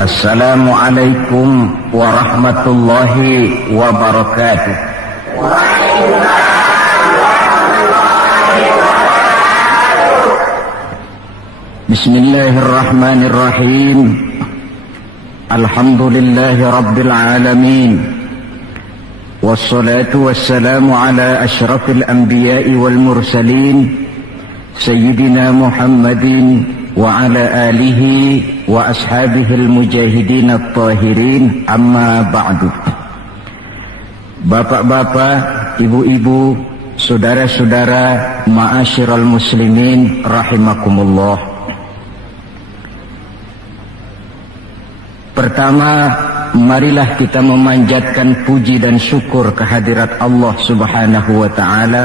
Assalamualaikum warahmatullahi wabarakatuh. Bismillahirrahmanirrahim. Alhamdulillahi rabbil alamin. Wassalatu wassalamu ala asyrafil anbiya'i wal mursalin Sayyidina Muhammadin wa ala alihi wa ashabihil mujahidin at-tahirin, amma ba'du. Bapak-bapak, ibu-ibu, saudara-saudara, ma'asyiral muslimin rahimakumullah. Pertama, marilah kita memanjatkan puji dan syukur kehadirat Allah Subhanahu wa ta'ala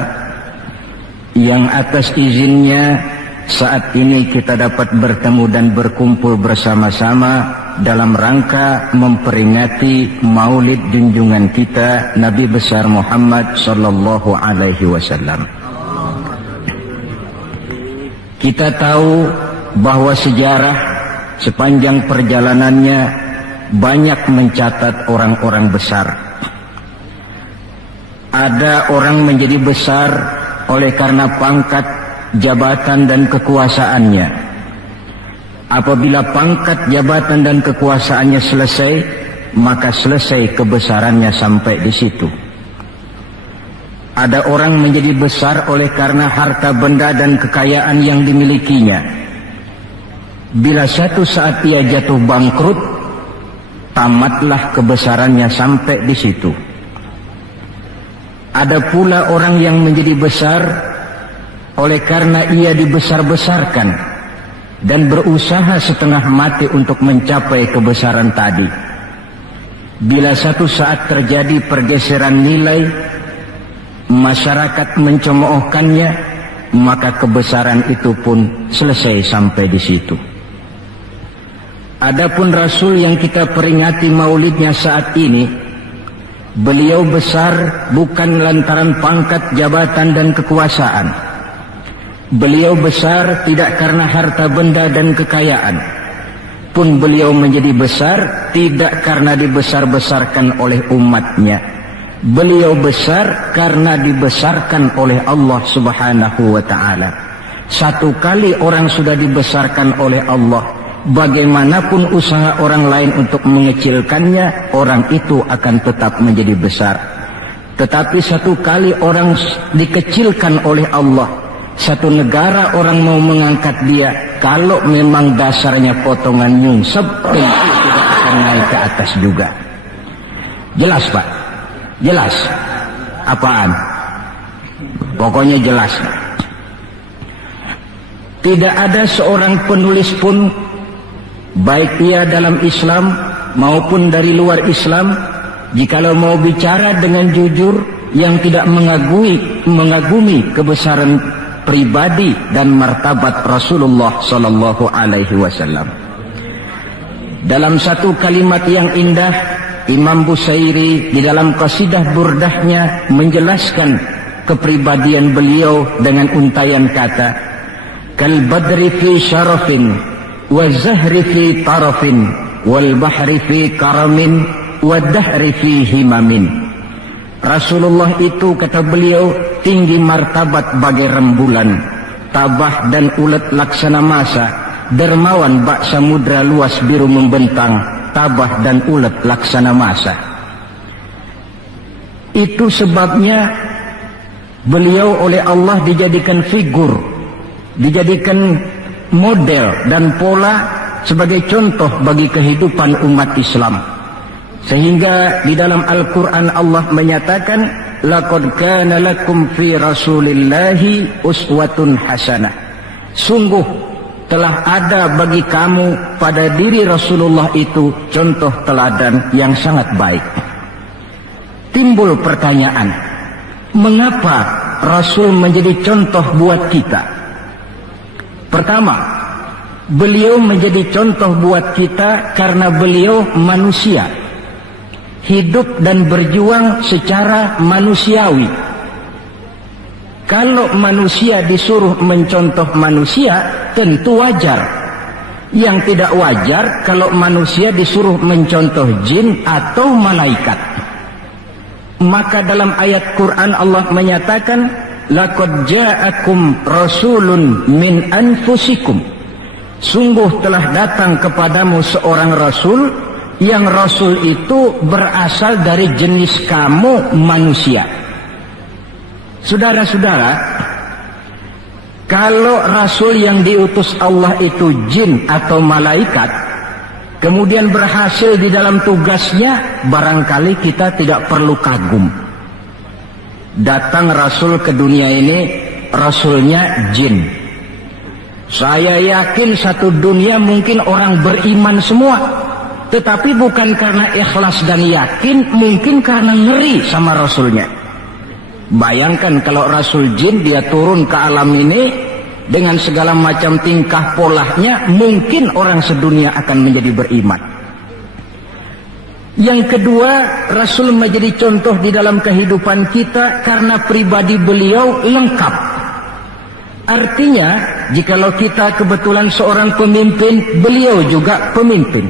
yang atas izinnya saat ini kita dapat bertemu dan berkumpul bersama-sama dalam rangka memperingati maulid junjungan kita Nabi besar Muhammad sallallahu alaihi wasallam. Kita tahu bahwa sejarah sepanjang perjalanannya banyak mencatat orang-orang besar. Ada orang menjadi besar oleh karena pangkat, jabatan dan kekuasaannya. Apabila pangkat, jabatan dan kekuasaannya selesai, maka selesai kebesarannya sampai di situ. Ada orang menjadi besar oleh karena harta benda dan kekayaan yang dimilikinya. Bila satu saat ia jatuh bangkrut, tamatlah kebesarannya sampai di situ. Ada pula orang yang menjadi besar oleh karena ia dibesar-besarkan dan berusaha setengah mati untuk mencapai kebesaran tadi. Bila satu saat terjadi pergeseran nilai, masyarakat mencemoohkannya, maka kebesaran itu pun selesai sampai di situ. Adapun Rasul yang kita peringati maulidnya saat ini, beliau besar bukan lantaran pangkat, jabatan dan kekuasaan. Beliau besar tidak karena harta benda dan kekayaan. Pun beliau menjadi besar tidak karena dibesar-besarkan oleh umatnya. Beliau besar karena dibesarkan oleh Allah Subhanahu wa ta'ala. Satu kali orang sudah dibesarkan oleh Allah, bagaimanapun usaha orang lain untuk mengecilkannya, orang itu akan tetap menjadi besar. Tetapi satu kali orang dikecilkan oleh Allah, satu negara orang mau mengangkat dia, kalau memang dasarnya potongan nyungsep, tentu tidak akan naik ke atas juga. Jelas Pak? Jelas? Apaan? Pokoknya jelas. Tidak ada seorang penulis pun, baik ia dalam Islam maupun dari luar Islam, jikalau mau bicara dengan jujur yang tidak mengagumi kebesaran pribadi dan martabat Rasulullah sallallahu alaihi wasallam. Dalam satu kalimat yang indah, Imam Busairi di dalam qasidah burdahnya menjelaskan kepribadian beliau dengan untayan kata, kal badri fi syarafin wa zahri fi tarafin wal bahri fi karamin wa dahri fi himamin. Rasulullah itu, kata beliau, tinggi martabat bagai rembulan, tabah dan ulet laksana masa, dermawan bak samudra luas biru membentang, tabah dan ulet laksana masa. Itu sebabnya beliau oleh Allah dijadikan figur, dijadikan model dan pola sebagai contoh bagi kehidupan umat Islam. Sehingga di dalam Al-Quran Allah menyatakan, laqad kana lakum fi rasulillahi uswatun hasanah. Sungguh telah ada bagi kamu pada diri Rasulullah itu contoh teladan yang sangat baik. Timbul pertanyaan, mengapa Rasul menjadi contoh buat kita? Pertama, beliau menjadi contoh buat kita karena beliau manusia, hidup dan berjuang secara manusiawi. Kalau manusia disuruh mencontoh manusia, tentu wajar Yang tidak wajar kalau manusia disuruh mencontoh jin atau malaikat. Maka dalam ayat Quran Allah menyatakan, laqad ja'akum rasulun min anfusikum. Sungguh telah datang kepadamu seorang rasul, yang rasul itu berasal dari jenis kamu manusia. Saudara-saudara, kalau rasul yang diutus Allah itu jin atau malaikat, kemudian berhasil di dalam tugasnya, barangkali kita tidak perlu kagum. Datang rasul ke dunia ini, rasulnya jin. Saya yakin satu dunia mungkin orang beriman semua, tetapi bukan karena ikhlas dan yakin, mungkin karena ngeri sama rasulnya. Bayangkan kalau rasul jin dia turun ke alam ini dengan segala macam tingkah polanya, mungkin orang sedunia akan menjadi beriman. Yang kedua, rasul menjadi contoh di dalam kehidupan kita karena pribadi beliau lengkap. Artinya, jikalau kita kebetulan seorang pemimpin, beliau juga pemimpin.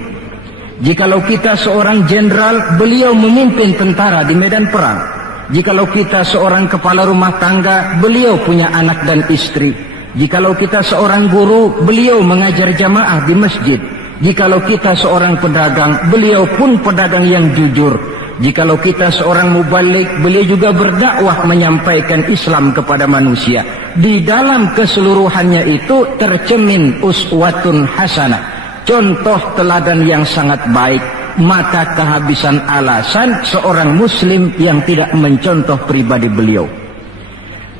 Jikalau kita seorang jenderal, beliau memimpin tentara di medan perang. Jikalau kita seorang kepala rumah tangga, beliau punya anak dan istri. Jikalau kita seorang guru, beliau mengajar jamaah di masjid. Jikalau kita seorang pedagang, beliau pun pedagang yang jujur. Jikalau kita seorang mubalik, beliau juga berdakwah menyampaikan Islam kepada manusia. Di dalam keseluruhannya itu tercemin uswatun hasanah, contoh teladan yang sangat baik. Maka kehabisan alasan seorang muslim yang tidak mencontoh pribadi beliau.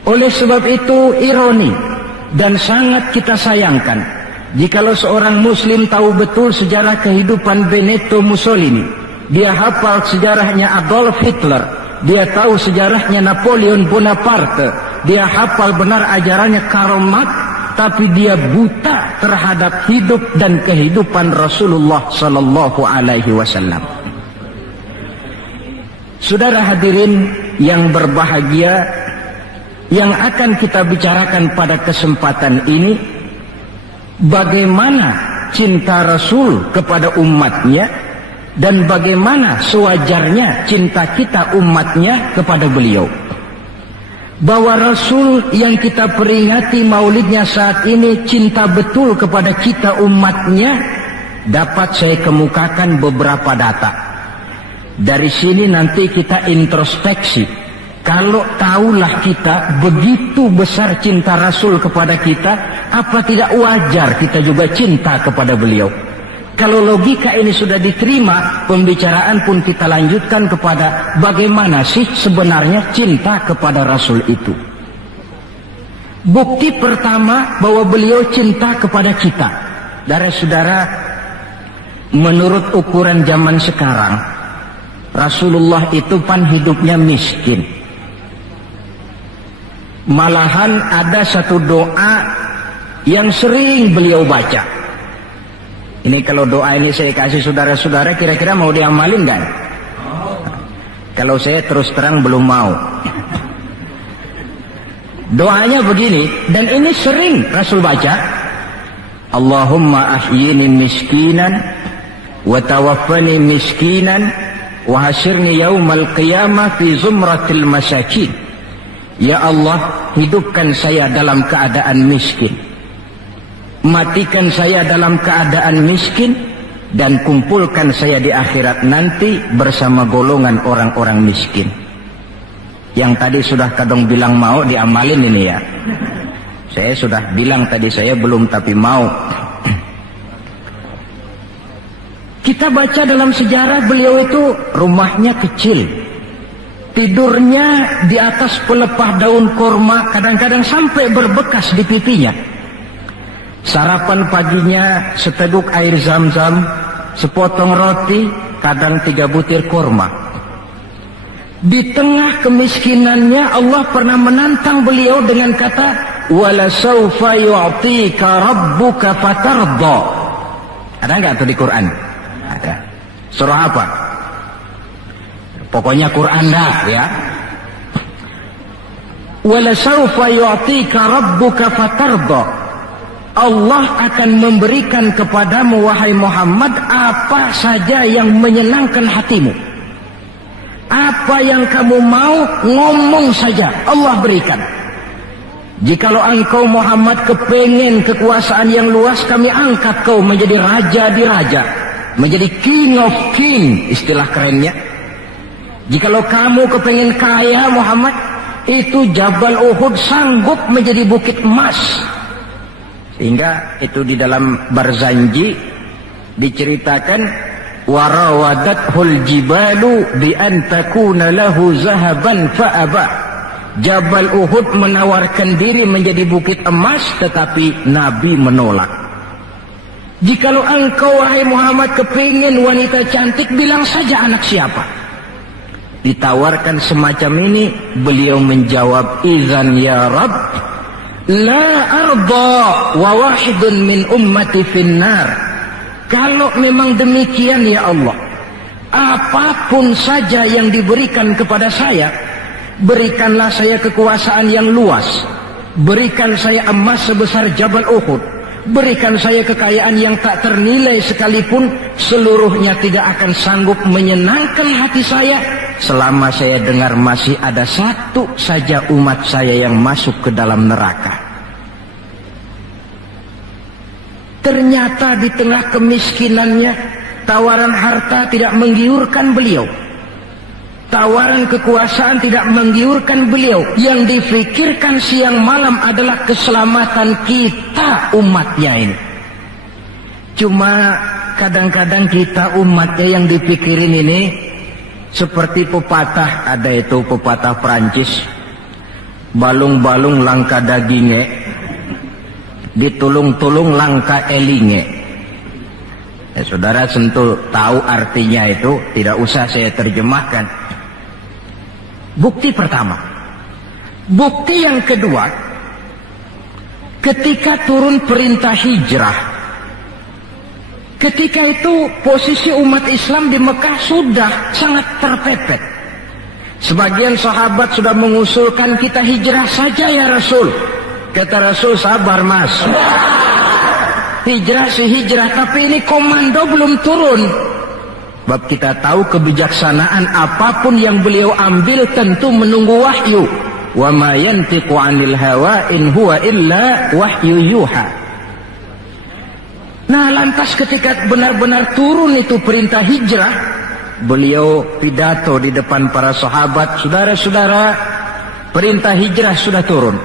Oleh sebab itu ironi dan sangat kita sayangkan jikalau seorang muslim tahu betul sejarah kehidupan Benito Mussolini, dia hafal sejarahnya Adolf Hitler, dia tahu sejarahnya Napoleon Bonaparte, dia hafal benar ajarannya Karl Marx, tapi dia buta terhadap hidup dan kehidupan Rasulullah sallallahu alaihi wasallam. Saudara hadirin yang berbahagia, yang akan kita bicarakan pada kesempatan ini, bagaimana cinta Rasul kepada umatnya dan bagaimana sewajarnya cinta kita umatnya kepada beliau. Bahwa Rasul yang kita peringati maulidnya saat ini cinta betul kepada kita umatnya, dapat saya kemukakan beberapa data. Dari sini nanti kita introspeksi. Kalau tahulah kita begitu besar cinta Rasul kepada kita, apa tidak wajar kita juga cinta kepada beliau? Kalau logika ini sudah diterima, pembicaraan pun kita lanjutkan kepada bagaimana sih sebenarnya cinta kepada Rasul itu. Bukti pertama bahwa beliau cinta kepada kita. Saudara-saudara, menurut ukuran zaman sekarang, Rasulullah itu pan hidupnya miskin. Malahan ada satu doa yang sering beliau baca. Ini kalau doa ini saya kasih saudara-saudara, kira-kira mau diamalin nggak? Kalau saya terus terang belum mau. Doanya begini, dan ini sering Rasul baca. Allahumma ahyini miskinan, wa tawaffani miskinan, wa hasyirni yaumal qiyamah fi zumratil masakin. Ya Allah, hidupkan saya dalam keadaan miskin, matikan saya dalam keadaan miskin, dan kumpulkan saya di akhirat nanti bersama golongan orang-orang miskin. Yang tadi sudah kadang bilang mau diamalin ini ya. Saya sudah bilang tadi saya belum tapi mau. Kita baca dalam sejarah beliau itu rumahnya kecil, tidurnya di atas pelepah daun korma, kadang-kadang sampai berbekas di pipinya. Sarapan paginya seteguk air zam-zam, sepotong roti, kadang 3 butir korma. Di tengah kemiskinannya Allah pernah menantang beliau dengan kata, wala sawfa yu'tika rabbuka fatarda. Ada nggak tuh di Quran? Ada. Surah apa? Pokoknya Quran dah ya. Wala sawfa yu'tika rabbuka fatarda. Allah akan memberikan kepadamu wahai Muhammad apa saja yang menyenangkan hatimu. Apa yang kamu mau, ngomong saja, Allah berikan. Jikalau engkau Muhammad kepengen kekuasaan yang luas, kami angkat kau menjadi raja di raja, menjadi king of king, istilah kerennya. Jikalau kamu kepengen kaya Muhammad, itu Jabal Uhud sanggup menjadi bukit emas. Sehingga itu di dalam Barzanji diceritakan, warawadathul jibalu bi an takuna lahu zahaban fa'aba. Jabal Uhud menawarkan diri menjadi bukit emas, tetapi Nabi menolak. Jikalau engkau wahai Muhammad kepingin wanita cantik, bilang saja anak siapa. Ditawarkan semacam ini, beliau menjawab, idzan ya Rabb la arda wa wahidun min ummati finnar. Kalau memang demikian ya Allah, apapun saja yang diberikan kepada saya, berikanlah saya kekuasaan yang luas, berikan saya emas sebesar Jabal Uhud, berikan saya kekayaan yang tak ternilai sekalipun, seluruhnya tidak akan sanggup menyenangkan hati saya selama saya dengar masih ada satu saja umat saya yang masuk ke dalam neraka. Ternyata di tengah kemiskinannya, tawaran harta tidak menggiurkan beliau, tawaran kekuasaan tidak menggiurkan beliau. Yang difikirkan siang malam adalah keselamatan kita umatnya ini. Cuma kadang-kadang kita umatnya yang dipikirin ini seperti pepatah, ada itu pepatah Perancis, balung-balung langka dagingnya, ditulung-tulung langka elinge. Ya, saudara tentu tahu artinya itu, tidak usah saya terjemahkan. Bukti pertama. Bukti yang kedua, ketika turun perintah hijrah, ketika itu posisi umat Islam di Mekah sudah sangat terpepet. Sebagian sahabat sudah mengusulkan, kita hijrah saja ya Rasul. Kata Rasul, sabar mas, hijrah sih hijrah, tapi ini komando belum turun. Sebab kita tahu kebijaksanaan apapun yang beliau ambil tentu menunggu wahyu. Wa ma yantiqu 'anil hawa in huwa illa wahyu yuha. Nah, lantas ketika benar-benar turun itu perintah hijrah, beliau pidato di depan para sahabat, saudara-saudara, perintah hijrah sudah turun.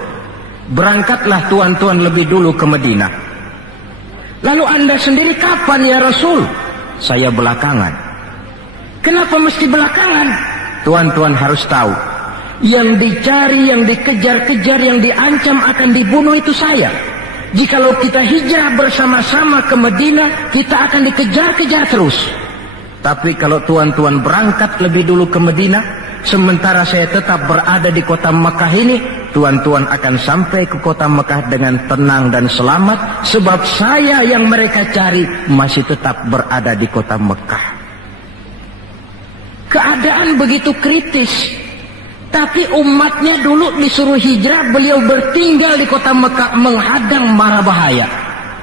Berangkatlah tuan-tuan lebih dulu ke Madinah. Lalu anda sendiri kapan ya Rasul? Saya belakangan. Kenapa mesti belakangan? Tuan-tuan harus tahu, yang dicari, yang dikejar-kejar, yang diancam akan dibunuh itu saya. Jikalau kita hijrah bersama-sama ke Madinah, kita akan dikejar-kejar terus. Tapi kalau tuan-tuan berangkat lebih dulu ke Madinah, sementara saya tetap berada di kota Mekah ini, tuan-tuan akan sampai ke kota Mekah dengan tenang dan selamat, sebab saya yang mereka cari masih tetap berada di kota Mekah. Keadaan begitu kritis, tapi umatnya dulu disuruh hijrah, beliau bertinggal di kota Mekah menghadang mara bahaya.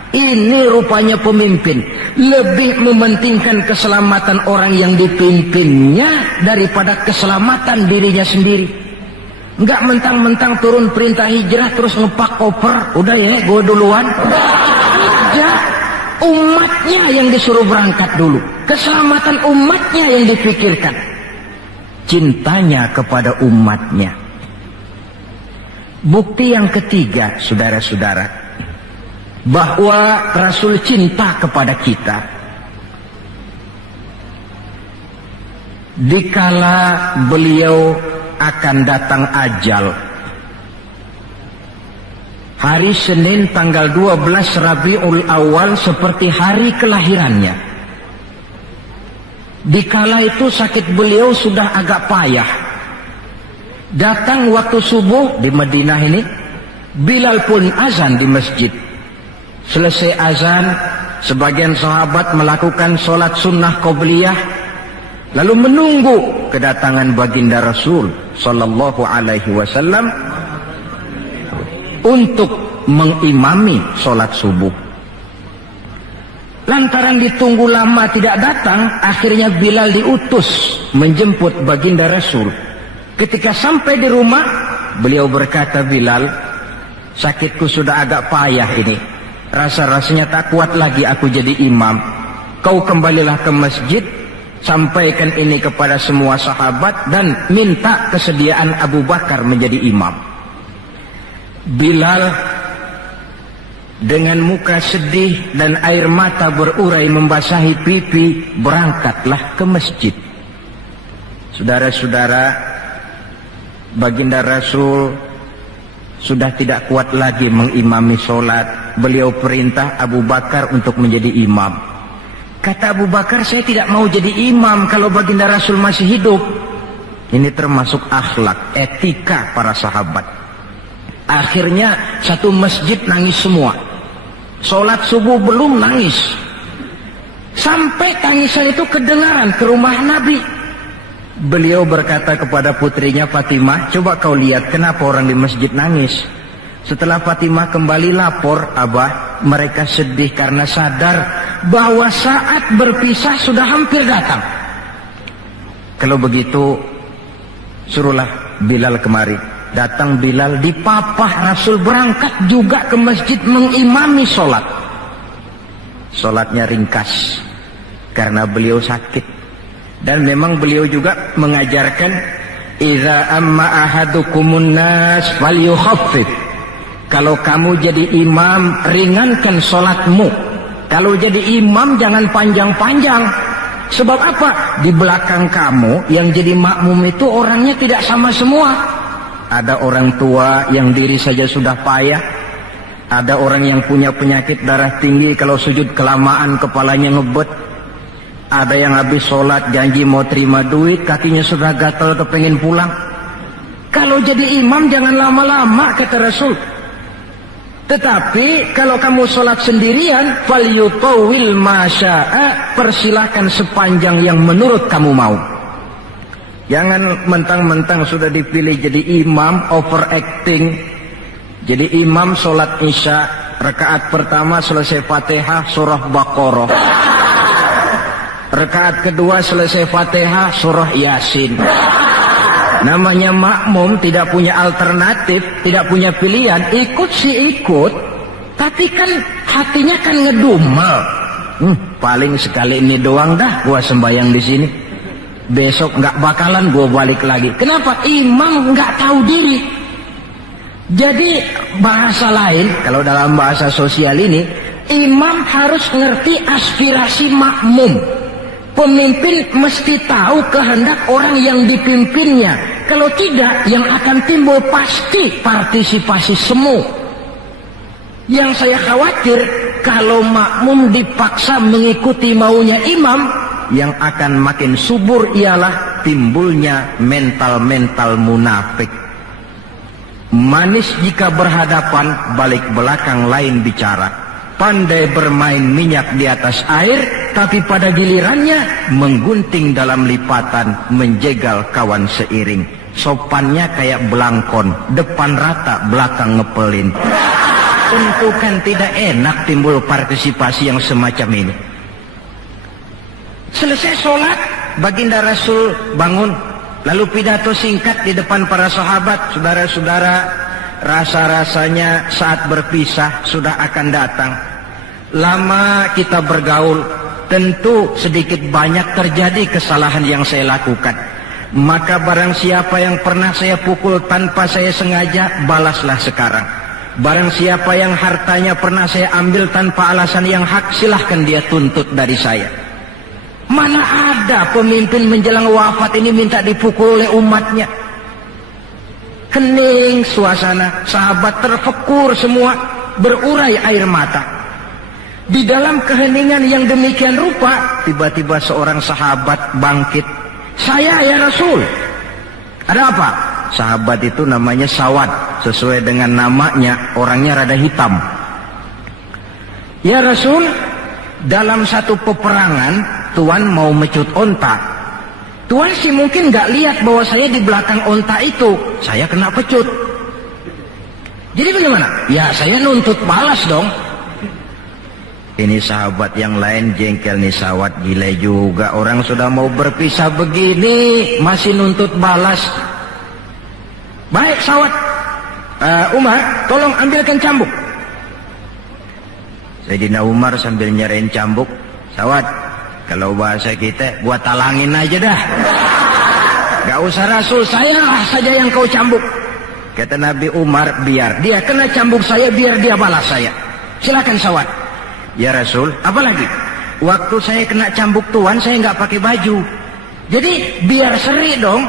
Ini rupanya pemimpin lebih mementingkan keselamatan orang yang dipimpinnya daripada keselamatan dirinya sendiri. Enggak mentang-mentang turun perintah hijrah terus ngepak koper, udah ya gue duluan. Enggak, umatnya yang disuruh berangkat dulu, keselamatan umatnya yang dipikirkan, cintanya kepada umatnya. Bukti yang ketiga, saudara-saudara, bahwa Rasul cinta kepada kita. Dikala beliau akan datang ajal, hari Senin tanggal 12 Rabiul Awal seperti hari kelahirannya. Dikala itu sakit beliau sudah agak payah. Datang waktu subuh di Madinah ini, Bilal pun azan di masjid. Selesai azan, sebagian sahabat melakukan sholat sunnah qobliyah, lalu menunggu kedatangan baginda Rasul sallallahu alaihi wasallam untuk mengimami sholat subuh. Lantaran ditunggu lama tidak datang, akhirnya Bilal diutus menjemput baginda Rasul. Ketika sampai di rumah, beliau berkata, Bilal, sakitku sudah agak payah ini. Rasa-rasanya tak kuat lagi aku jadi imam. Kau kembalilah ke masjid, sampaikan ini kepada semua sahabat dan minta kesediaan Abu Bakar menjadi imam. Bilal dengan muka sedih dan air mata berurai membasahi pipi berangkatlah ke masjid. Saudara-saudara, baginda Rasul sudah tidak kuat lagi mengimami sholat. Beliau perintah Abu Bakar untuk menjadi imam. Kata Abu Bakar, saya tidak mau jadi imam kalau baginda Rasul masih hidup. Ini termasuk akhlak, etika para sahabat. Akhirnya satu masjid nangis semua. Sholat subuh belum nangis. Sampai tangisan itu kedengaran ke rumah Nabi. Beliau berkata kepada putrinya Fatimah, coba kau lihat kenapa orang di masjid nangis. Setelah Fatimah kembali lapor, Abah, mereka sedih karena sadar bahwa saat berpisah sudah hampir datang. Kalau begitu, suruhlah Bilal kemari. Datang Bilal, dipapah Rasul berangkat juga ke masjid mengimami sholat. Sholatnya ringkas karena beliau sakit. Dan memang beliau juga mengajarkan, idza amma ahadukumun nas falyukhaffif. Kalau kamu jadi imam, ringankan sholatmu. Kalau jadi imam jangan panjang-panjang. Sebab apa? Di belakang kamu yang jadi makmum itu orangnya tidak sama semua. Ada orang tua yang diri saja sudah payah. Ada orang yang punya penyakit darah tinggi, kalau sujud kelamaan kepalanya ngebet. Ada yang habis sholat janji mau terima duit, kakinya sudah gatal kepengen pulang. Kalau jadi imam jangan lama-lama, kata Rasul. Tetapi kalau kamu sholat sendirian, falyutawil masya'a, persilahkan sepanjang yang menurut kamu mau. Jangan mentang-mentang sudah dipilih jadi imam, overacting. Jadi imam sholat isya, rakaat pertama selesai Fatihah surah Baqarah. Rakaat kedua selesai Fatihah surah Yasin. Namanya makmum, tidak punya alternatif, tidak punya pilihan. Ikut sih ikut, tapi kan hatinya kan ngedumel. Paling sekali ini doang dah gua sembahyang di sini. Besok nggak bakalan gua balik lagi. Kenapa? Imam nggak tahu diri. Jadi bahasa lain, kalau dalam bahasa sosial ini, imam harus ngerti aspirasi makmum. Pemimpin mesti tahu kehendak orang yang dipimpinnya. Kalau tidak, yang akan timbul pasti partisipasi semu. Yang saya khawatir, kalau makmum dipaksa mengikuti maunya imam, yang akan makin subur ialah timbulnya mental-mental munafik. Manis jika berhadapan, balik belakang lain bicara. Pandai bermain minyak di atas air, tapi pada gilirannya menggunting dalam lipatan, menjegal kawan seiring. Sopannya kayak belangkon, depan rata, belakang ngepelin. Tentu kan tidak enak timbul partisipasi yang semacam ini. Selesai sholat, baginda Rasul bangun, lalu pidato singkat di depan para sahabat. Saudara-saudara, rasa-rasanya saat berpisah sudah akan datang. Lama kita bergaul, tentu sedikit banyak terjadi kesalahan yang saya lakukan. Maka barang siapa yang pernah saya pukul tanpa saya sengaja, balaslah sekarang. Barang siapa yang hartanya pernah saya ambil tanpa alasan yang hak, silahkan dia tuntut dari saya. Mana ada pemimpin menjelang wafat ini minta dipukul oleh umatnya. Kening suasana, sahabat terfekur semua, berurai air mata. Di dalam keheningan yang demikian rupa, tiba-tiba seorang sahabat bangkit. Saya ya Rasul. Ada apa? Sahabat itu namanya Sawad, sesuai dengan namanya, orangnya rada hitam. Ya Rasul, dalam satu peperangan, Tuan mau mecut onta. Tuan sih mungkin gak lihat bahwa saya di belakang onta itu. Saya kena pecut. Jadi bagaimana? Ya saya nuntut balas dong. Ini sahabat yang lain jengkel nih, sawat gila juga. Orang sudah mau berpisah begini masih nuntut balas. Baik sawat, Umar tolong ambilkan cambuk. Sayyidina Umar sambil nyerahin cambuk, sawat kalau bahasa kita gua talangin aja dah. Gak usah Rasul, saya saja yang kau cambuk. Kata Nabi Umar, biar dia kena cambuk saya, biar dia balas saya. Silakan sawat. Ya Rasul, apalagi? Waktu saya kena cambuk tuan, saya nggak pakai baju. Jadi biar seri dong.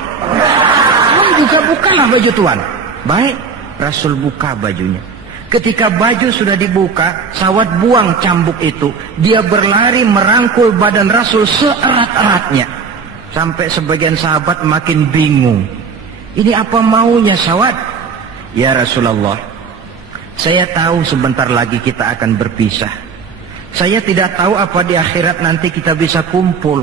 Bukalah baju tuan. Baik, Rasul buka bajunya. Ketika baju sudah dibuka, sawat buang cambuk itu. Dia berlari merangkul badan Rasul seerat-eratnya. Sampai sebagian sahabat makin bingung. Ini apa maunya sawat? Ya Rasulullah, saya tahu sebentar lagi kita akan berpisah. Saya tidak tahu apa di akhirat nanti kita bisa kumpul.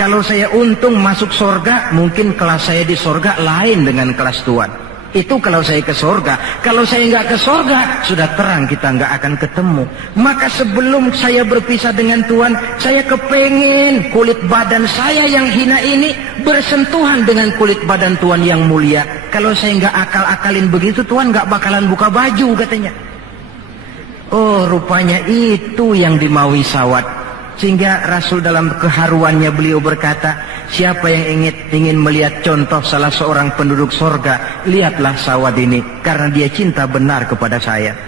Kalau saya untung masuk surga, mungkin kelas saya di surga lain dengan kelas tuan. Itu kalau saya ke surga. Kalau saya nggak ke surga, sudah terang kita nggak akan ketemu. Maka sebelum saya berpisah dengan tuan, saya kepengen kulit badan saya yang hina ini bersentuhan dengan kulit badan tuan yang mulia. Kalau saya nggak akal-akalin begitu, tuan nggak bakalan buka baju katanya. Oh, rupanya itu yang dimaui sawat. Sehingga Rasul dalam keharuannya beliau berkata, siapa yang ingin melihat contoh salah seorang penduduk sorga, lihatlah sawat ini, karena dia cinta benar kepada saya.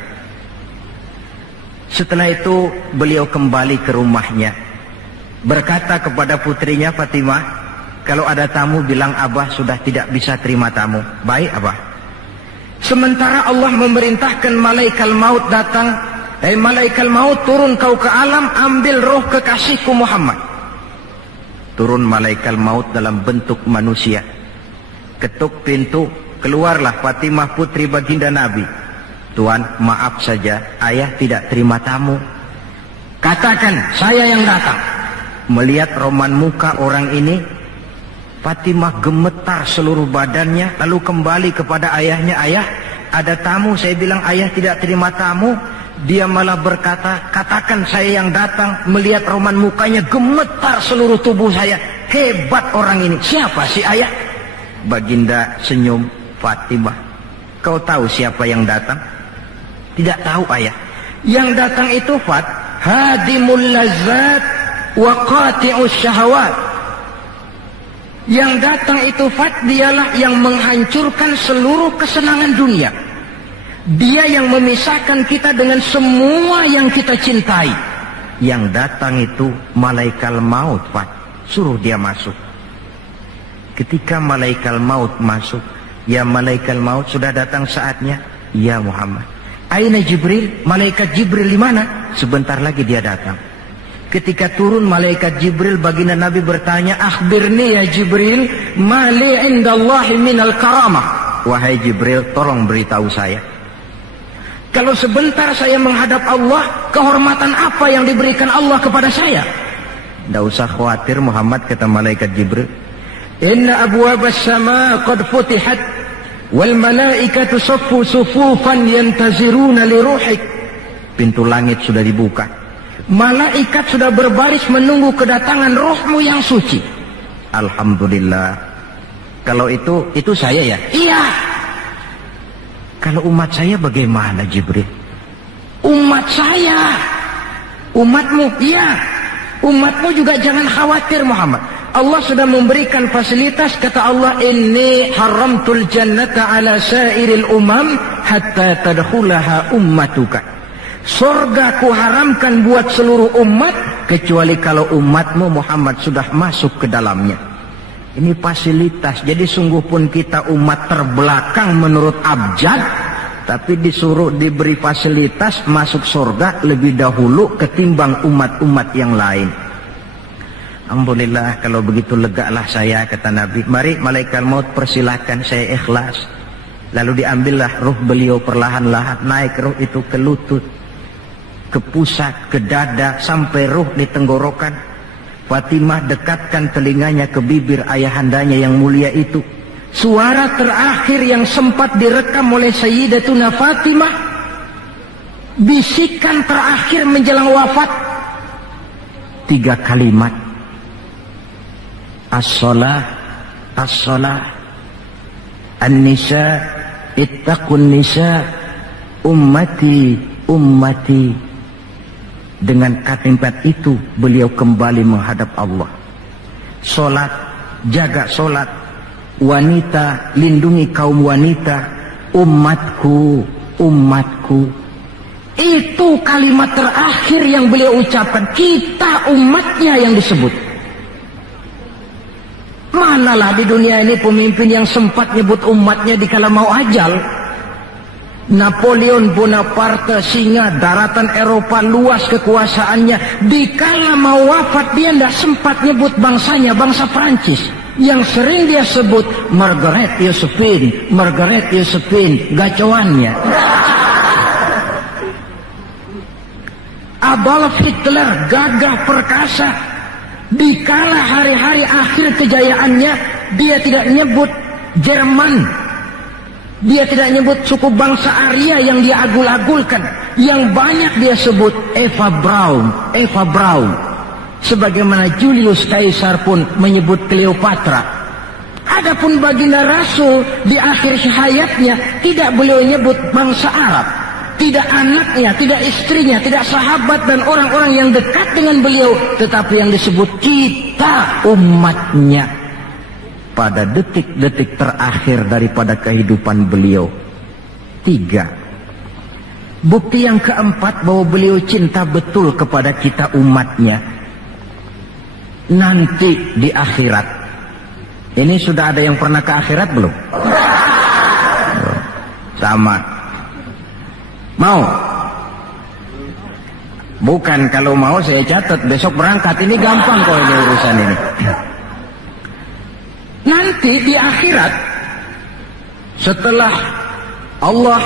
Setelah itu beliau kembali ke rumahnya, berkata kepada putrinya Fatimah, kalau ada tamu bilang Abah sudah tidak bisa terima tamu. Baik Abah. Sementara Allah memerintahkan malaikat maut datang, malaikat maut turun kau ke alam, ambil roh kekasihku Muhammad. Turun malaikat maut dalam bentuk manusia. Ketuk pintu, keluarlah Fatimah putri baginda Nabi. Tuan, maaf saja, ayah tidak terima tamu. Katakan, saya yang datang. Melihat roman muka orang ini, Fatimah gemetar seluruh badannya, lalu kembali kepada ayahnya, ayah ada tamu. Saya bilang ayah tidak terima tamu. Dia malah berkata, katakan saya yang datang. Melihat roman mukanya, gemetar seluruh tubuh saya. Hebat orang ini. Siapa sih ayah? Baginda senyum. Fatimah, kau tahu siapa yang datang? Tidak tahu ayah. Yang datang itu Fat, hadimul lazat wa qati'us syahawat. Yang datang itu Fat, dialah yang menghancurkan seluruh kesenangan dunia. Dia yang memisahkan kita dengan semua yang kita cintai. Yang datang itu malaikat maut Fat, suruh dia masuk. Ketika malaikat maut masuk, ya malaikat maut sudah datang saatnya. Ya Muhammad, aina Jibril? Malaikat Jibril di mana? Sebentar lagi dia datang. Ketika turun malaikat Jibril, baginda Nabi bertanya, akhbirni ya Jibril, mali indallahi minal karamah. Wahai Jibril, tolong beritahu saya, kalau sebentar saya menghadap Allah, kehormatan apa yang diberikan Allah kepada saya? Tidak usah khawatir Muhammad, kata malaikat Jibril. Inna abwabas sama qad futihat, wal malaikatu saffu sufufan yantaziruna li ruhik. Pintu langit sudah dibuka. Malaikat sudah berbaris menunggu kedatangan rohmu yang suci. Alhamdulillah. Kalau itu saya ya? Iya. Kalau umat saya bagaimana Jibril? Umat saya. Umatmu? Iya. Umatmu juga jangan khawatir Muhammad. Allah sudah memberikan fasilitas. Kata Allah, inni haramtul jannata ala sairil umam hatta tadkhulaha ummatuka. Surga ku haramkan buat seluruh umat, kecuali kalau umatmu Muhammad sudah masuk ke dalamnya. Ini fasilitas. Jadi sungguh pun kita umat terbelakang menurut abjad, tapi disuruh diberi fasilitas masuk surga lebih dahulu ketimbang umat-umat yang lain. Alhamdulillah, kalau begitu legalah saya, kata Nabi. Mari malaikat maut persilahkan, saya ikhlas. Lalu diambillah ruh beliau perlahan-lahan, naik ruh itu ke lutut, ke pusat, ke dada, sampai ruh di tenggorokan. Fatimah dekatkan telinganya ke bibir ayahandanya yang mulia itu. suara terakhir yang sempat direkam oleh Sayyidatuna Fatimah, bisikan terakhir menjelang wafat, 3 kalimat, as-shalah, as-shalah, an-nisa, ittaqun nisa, ummati, ummati. Dengan kalimat itu beliau kembali menghadap Allah. Solat, jaga solat. Wanita, lindungi kaum wanita. Umatku, umatku. Itu kalimat terakhir yang beliau ucapkan. Kita umatnya yang disebut. Manalah di dunia ini pemimpin yang sempat nyebut umatnya dikala mau ajal. Napoleon Bonaparte, singa daratan Eropa, luas kekuasaannya, dikala mau wafat dia tidak sempat nyebut bangsanya, bangsa Prancis. Yang sering dia sebut Margaret Josephine, Margaret Josephine, gacoannya. Adolf Hitler, gagah perkasa, dikala hari-hari akhir kejayaannya, dia tidak nyebut Jerman. Dia tidak nyebut suku bangsa Arya yang dia agul-agulkan. Yang banyak dia sebut Eva Braun, Eva Braun. Sebagaimana Julius Caesar pun menyebut Cleopatra. Adapun baginda Rasul di akhir hayatnya tidak beliau nyebut bangsa Arab. Tidak anaknya, tidak istrinya, tidak sahabat dan orang-orang yang dekat dengan beliau. Tetapi yang disebut kita umatnya. Pada detik-detik terakhir daripada kehidupan beliau. 3. Bukti yang keempat bahwa beliau cinta betul kepada kita umatnya. Nanti di akhirat. Ini sudah ada yang pernah ke akhirat belum? Sama. Mau? Bukan, kalau mau saya catat besok berangkat. Ini gampang kok ini urusan ini. Nanti di akhirat, setelah Allah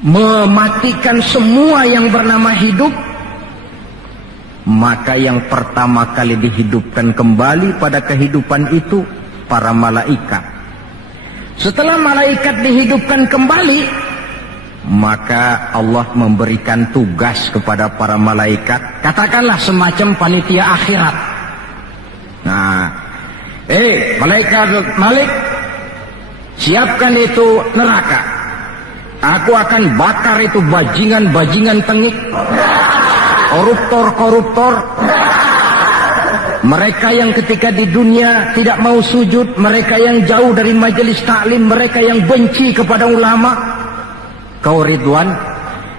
mematikan semua yang bernama hidup, maka yang pertama kali dihidupkan kembali pada kehidupan itu para malaikat. Setelah malaikat dihidupkan kembali, maka Allah memberikan tugas kepada para malaikat, katakanlah semacam panitia akhirat. Nah, malaikat Malik, siapkan itu neraka. Aku akan bakar itu bajingan-bajingan tengik, koruptor-koruptor, mereka yang ketika di dunia tidak mau sujud, mereka yang jauh dari majelis taklim, mereka yang benci kepada ulama. Kau Ridwan,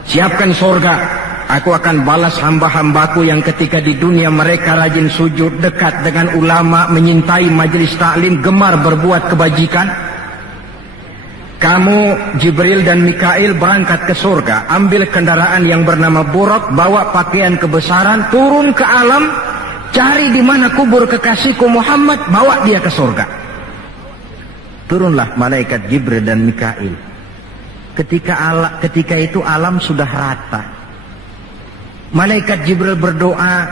siapkan surga. Aku akan balas hamba-hambaku yang ketika di dunia mereka rajin sujud, dekat dengan ulama, menyintai majelis taklim, gemar berbuat kebajikan. Kamu Jibril dan Mikail berangkat ke surga, ambil kendaraan yang bernama Buraq, bawa pakaian kebesaran, turun ke alam, cari di mana kubur kekasihku Muhammad, bawa dia ke surga. Turunlah malaikat Jibril dan Mikail. Ketika itu alam sudah rata. Malaikat Jibril berdoa,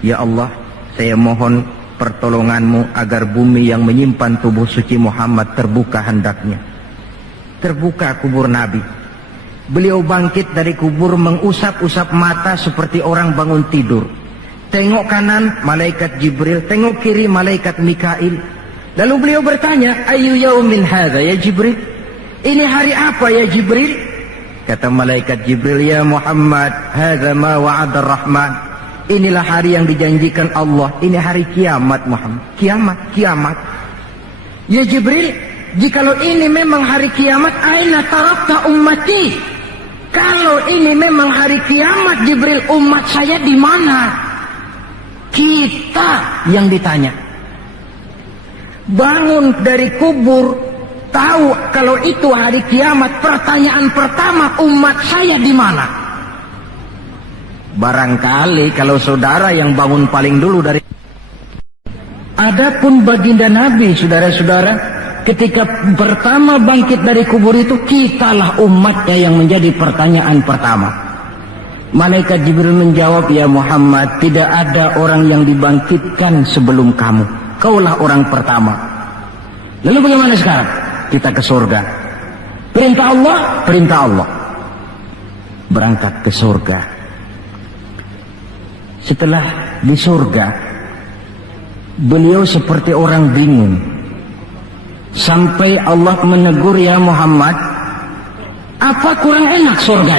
ya Allah, saya mohon pertolonganmu agar bumi yang menyimpan tubuh suci Muhammad terbuka hendaknya. Terbuka kubur Nabi. Beliau bangkit dari kubur mengusap-usap mata seperti orang bangun tidur. Tengok kanan malaikat Jibril, tengok kiri malaikat Mikail. Lalu beliau bertanya, ayu yaumin hadza ya Jibril? Ini hari apa ya Jibril? Kata malaikat Jibril, ya Muhammad, hadza ma wa'ada ar-Rahman. Inilah hari yang dijanjikan Allah. Ini hari kiamat Muhammad. Kiamat, kiamat. Ya Jibril, jikalau ini memang hari kiamat, aina tarakta ummati? Kalau ini memang hari kiamat Jibril, umat saya di mana? Kita yang ditanya. Bangun dari kubur, tahu kalau itu hari kiamat, pertanyaan pertama, umat saya di mana? Barangkali kalau saudara yang bangun paling dulu dari. Adapun baginda Nabi, saudara-saudara, ketika pertama bangkit dari kubur itu, kitalah umatnya yang menjadi pertanyaan pertama. Malaikat Jibril menjawab, ya Muhammad, tidak ada orang yang dibangkitkan sebelum kamu. kaulah orang pertama. Lalu bagaimana sekarang? Kita ke surga. Perintah Allah, perintah Allah. Berangkat ke surga. Setelah di surga, beliau seperti orang bingung. Sampai Allah menegur, ya Muhammad, apa kurang enak surga?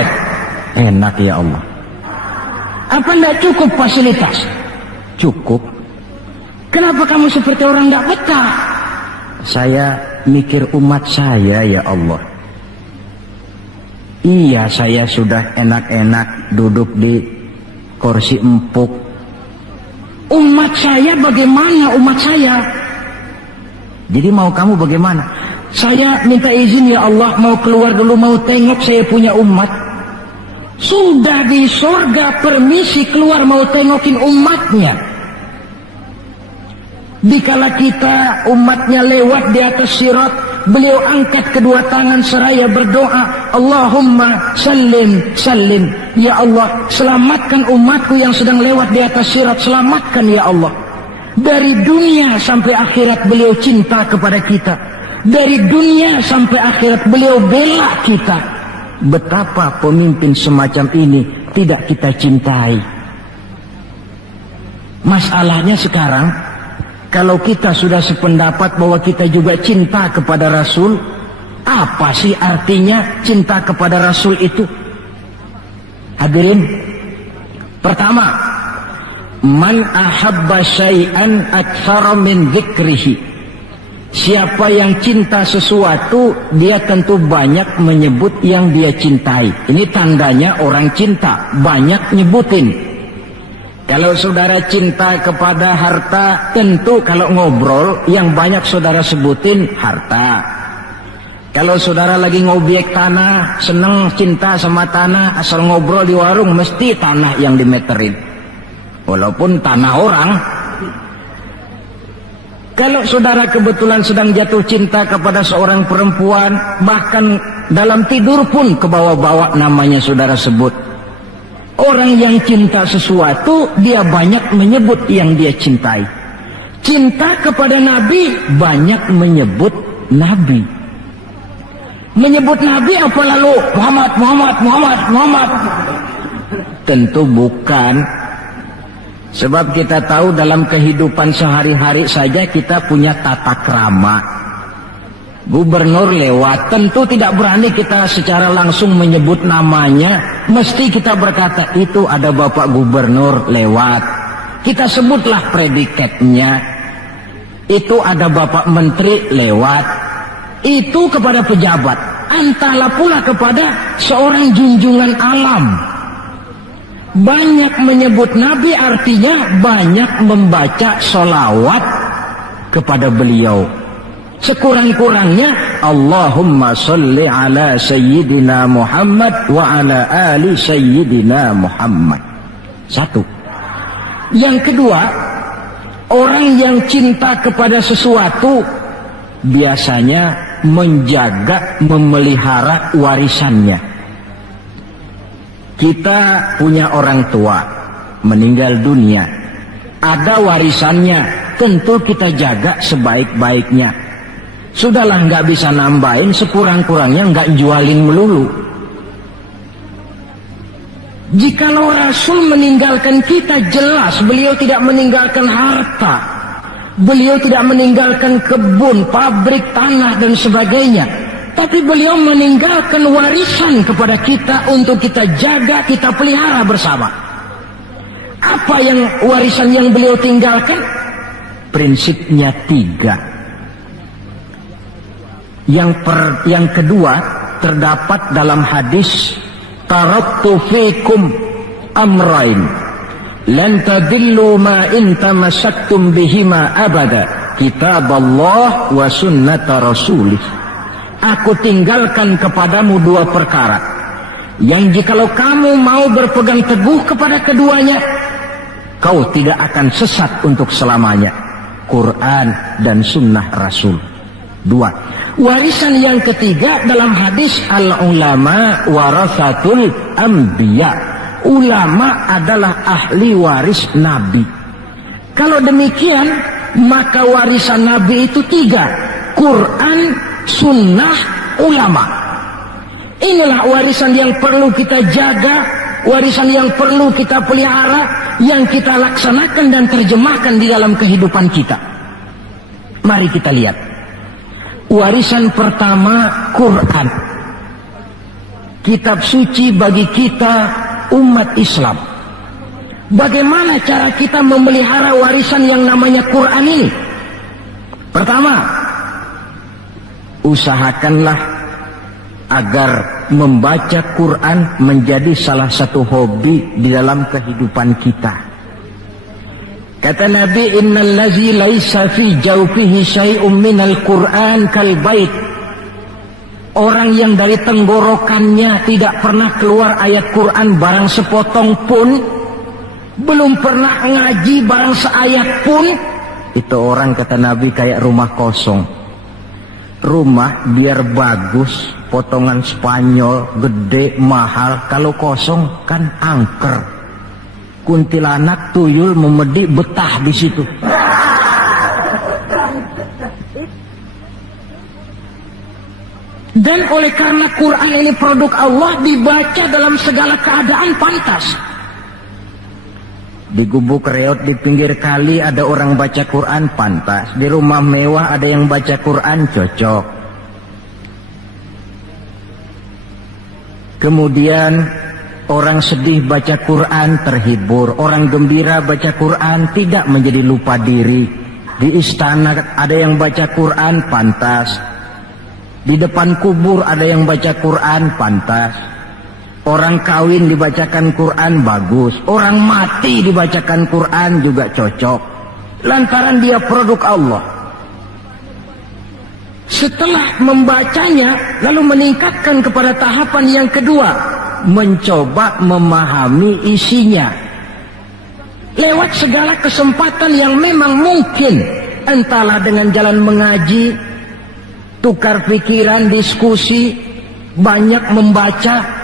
Enak ya Allah. Apa tidak cukup fasilitas? Cukup. Kenapa kamu seperti orang tidak betah? Saya mikir umat saya ya Allah. Iya, saya sudah enak-enak duduk di kursi empuk. Umat saya bagaimana umat saya? Jadi mau kamu bagaimana? Saya minta izin ya Allah, mau keluar dulu, mau tengok saya punya umat. Sudah di surga permisi keluar mau tengokin umatnya. Dikala kita umatnya lewat di atas sirat, beliau angkat kedua tangan seraya berdoa, Allahumma sallim sallim. Ya Allah, selamatkan umatku yang sedang lewat di atas sirat, selamatkan ya Allah. Dari dunia sampai akhirat beliau cinta kepada kita. Dari dunia sampai akhirat beliau bela kita. Betapa pemimpin semacam ini tidak kita cintai. Masalahnya sekarang, kalau kita sudah sependapat bahwa kita juga cinta kepada Rasul, apa sih artinya cinta kepada Rasul itu? Hadirin, pertama, man ahabba syai'an aktsara min dzikrihi. Siapa yang cinta sesuatu, dia tentu banyak menyebut yang dia cintai. Ini tandanya orang cinta, banyak nyebutin. Kalau saudara cinta kepada harta, tentu kalau ngobrol yang banyak saudara sebutin harta. Kalau saudara lagi ngobyek tanah, seneng cinta sama tanah, asal ngobrol di warung mesti tanah yang dimeterin. Walaupun tanah orang. Kalau saudara kebetulan sedang jatuh cinta kepada seorang perempuan, bahkan dalam tidur pun kebawa-bawa namanya saudara sebut. Orang yang cinta sesuatu, dia banyak menyebut yang dia cintai. Cinta kepada Nabi, banyak menyebut Nabi. Menyebut Nabi apa lalu? Muhammad, Muhammad, Muhammad, Muhammad. Tentu bukan. Sebab kita tahu dalam kehidupan sehari-hari saja kita punya tata krama. Gubernur lewat, tentu tidak berani kita secara langsung menyebut namanya. Mesti kita berkata, itu ada Bapak Gubernur lewat. Kita sebutlah predikatnya. Itu ada Bapak Menteri lewat. Itu kepada pejabat. Entahlah pula kepada seorang junjungan alam. Banyak menyebut Nabi artinya banyak membaca sholawat kepada beliau. Sekurang-kurangnya Allahumma sholli ala sayyidina Muhammad wa ala ali sayyidina Muhammad. Satu. Yang kedua, orang yang cinta kepada sesuatu biasanya menjaga, memelihara warisannya. Kita punya orang tua meninggal dunia, ada warisannya, tentu kita jaga sebaik-baiknya. Sudahlah, nggak bisa nambahin, sekurang-kurangnya nggak jualin melulu. Jikalau Rasul meninggalkan kita, jelas beliau tidak meninggalkan harta, beliau tidak meninggalkan kebun, pabrik, tanah dan sebagainya. Tapi beliau meninggalkan warisan kepada kita untuk kita jaga, kita pelihara bersama. Apa yang warisan yang beliau tinggalkan? Prinsipnya 3. Yang kedua terdapat dalam hadis, taraktu fikum amrain lan tadillu ma in tamassaktum bihima abada, kitaballah wa sunnata rasulih. Aku tinggalkan kepadamu 2 perkara yang jikalau kamu mau berpegang teguh kepada keduanya, kau tidak akan sesat untuk selamanya. Quran dan sunnah Rasul. 2. Warisan yang ketiga dalam hadis, al-ulama warasatul anbiya. Ulama adalah ahli waris Nabi. Kalau demikian, maka warisan Nabi itu 3: Quran, sunnah, ulama. Inilah warisan yang perlu kita jaga, warisan yang perlu kita pelihara, yang kita laksanakan dan terjemahkan di dalam kehidupan kita. Mari kita lihat. Warisan pertama, Quran. Kitab suci bagi kita umat Islam. Bagaimana cara kita memelihara warisan yang namanya Quran ini? Pertama, usahakanlah agar membaca Quran menjadi salah satu hobi di dalam kehidupan kita. Kata Nabi, innal ladzi laisa fi jawfihi syai'un minal Qur'an kal bait. Orang yang dari tenggorokannya tidak pernah keluar ayat Quran barang sepotong pun, belum pernah ngaji barang seayat pun, itu orang, kata Nabi, kayak rumah kosong. Rumah biar bagus, potongan Spanyol, gede, mahal, kalau kosong kan angker. Kuntilanak, tuyul, memedi, betah di situ. Dan oleh karena Quran ini produk Allah, dibaca dalam segala keadaan pantas. Di gubuk reot di pinggir kali ada orang baca Quran, pantas. Di rumah mewah ada yang baca Quran, cocok. Kemudian orang sedih baca Quran, terhibur. Orang gembira baca Quran, tidak menjadi lupa diri. Di istana ada yang baca Quran, pantas. Di depan kubur ada yang baca Quran, pantas. Orang kawin dibacakan Quran, bagus. Orang mati dibacakan Quran juga cocok. Lantaran dia produk Allah. Setelah membacanya, lalu meningkatkan kepada tahapan yang kedua, mencoba memahami isinya. Lewat segala kesempatan yang memang mungkin, entahlah dengan jalan mengaji, tukar pikiran, diskusi, banyak membaca.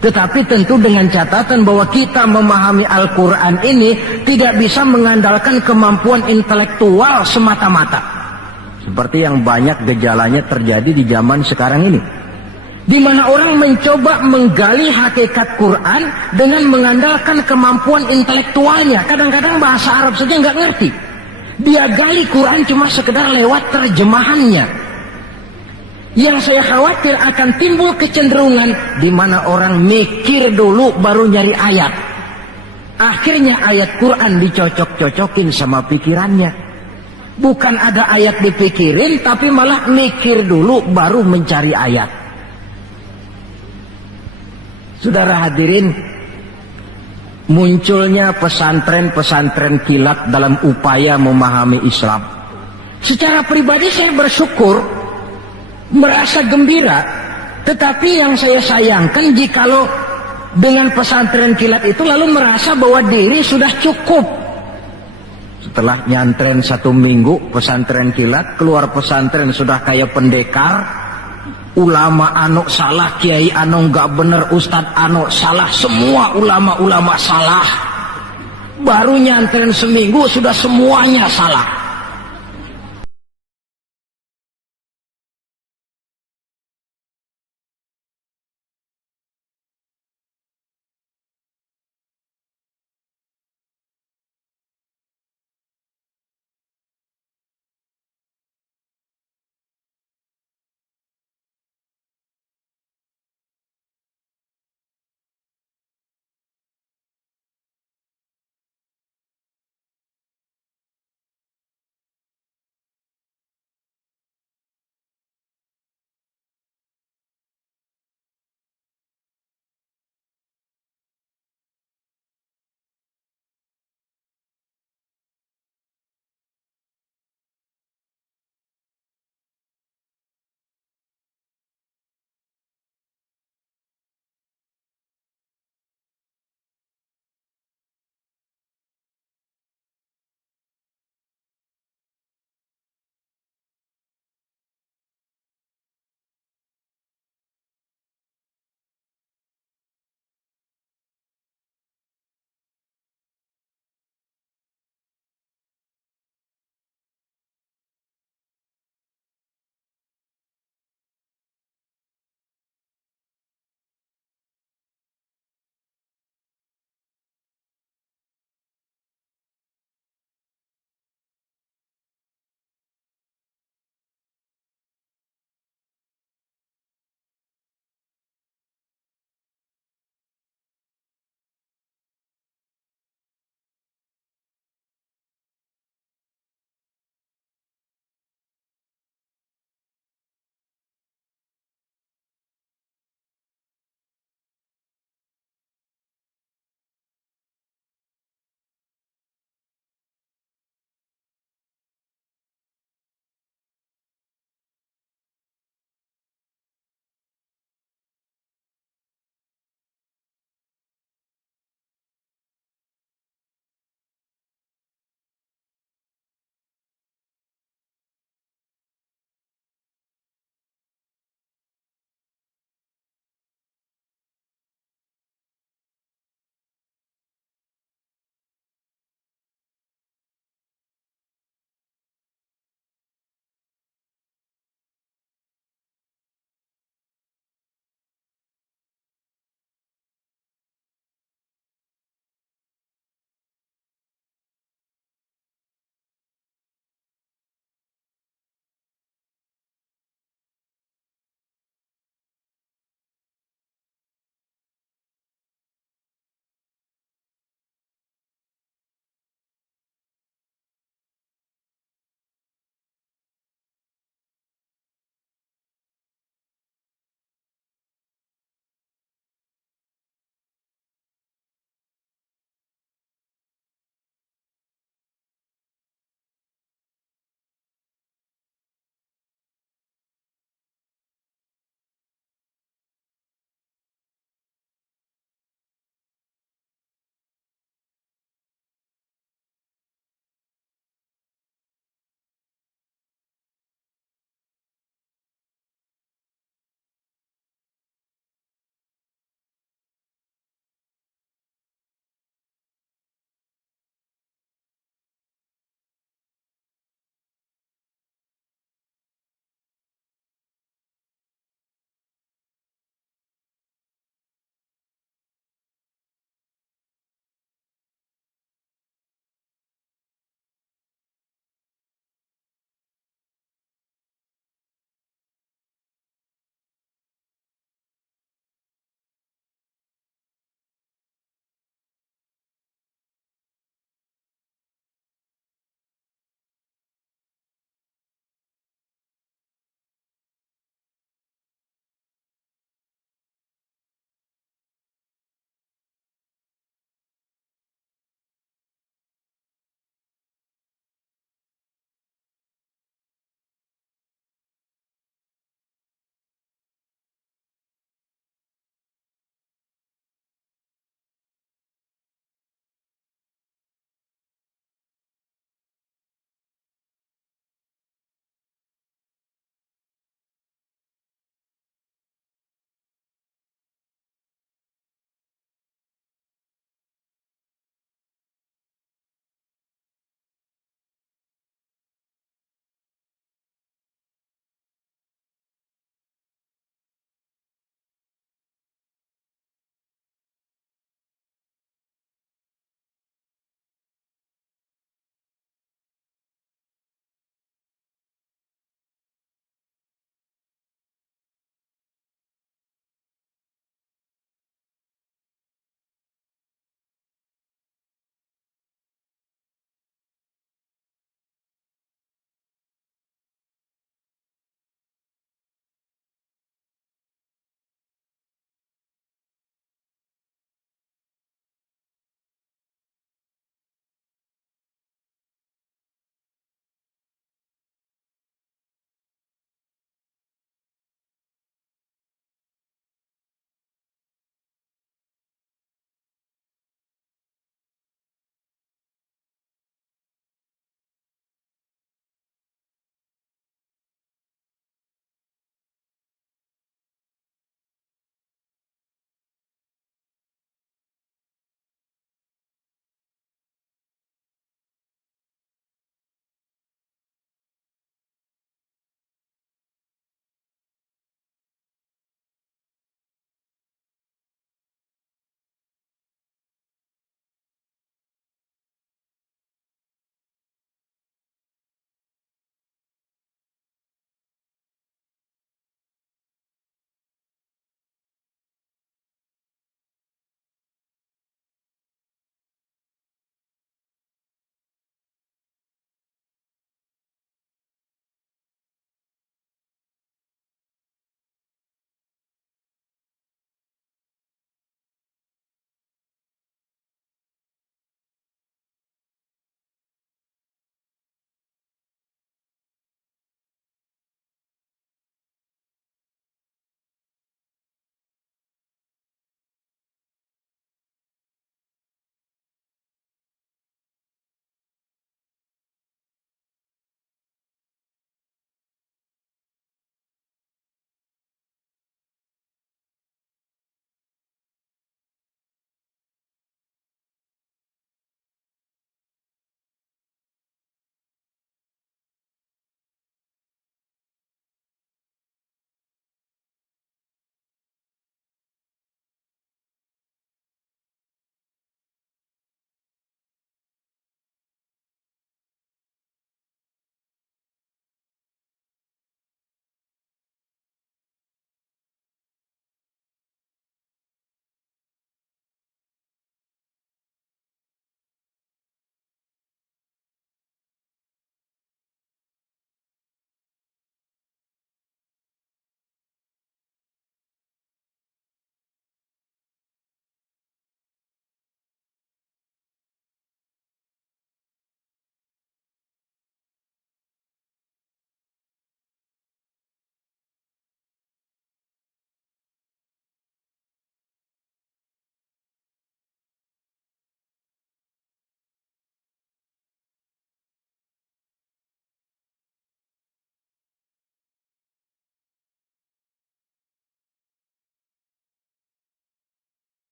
Tetapi tentu dengan catatan bahwa kita memahami Al-Quran ini tidak bisa mengandalkan kemampuan intelektual semata-mata. Seperti yang banyak gejalanya terjadi di zaman sekarang ini. Di mana orang mencoba menggali hakikat Quran dengan mengandalkan kemampuan intelektualnya. Kadang-kadang bahasa Arab saja nggak ngerti. Dia gali Quran cuma sekedar lewat terjemahannya. Yang saya khawatir akan timbul kecenderungan di mana orang mikir dulu baru nyari ayat. Akhirnya ayat Quran dicocok-cocokin sama pikirannya. Bukan ada ayat dipikirin, tapi malah mikir dulu baru mencari ayat. Saudara hadirin, munculnya pesantren-pesantren kilat dalam upaya memahami Islam. Secara pribadi saya bersyukur, merasa gembira, tetapi yang saya sayangkan jikalau dengan pesantren kilat itu lalu merasa bahwa diri sudah cukup. Setelah nyantren 1 minggu pesantren kilat, keluar pesantren sudah kayak pendekar, ulama anu salah, kiai anu nggak bener, ustadz anu salah, semua ulama-ulama salah. Baru nyantren seminggu sudah semuanya salah.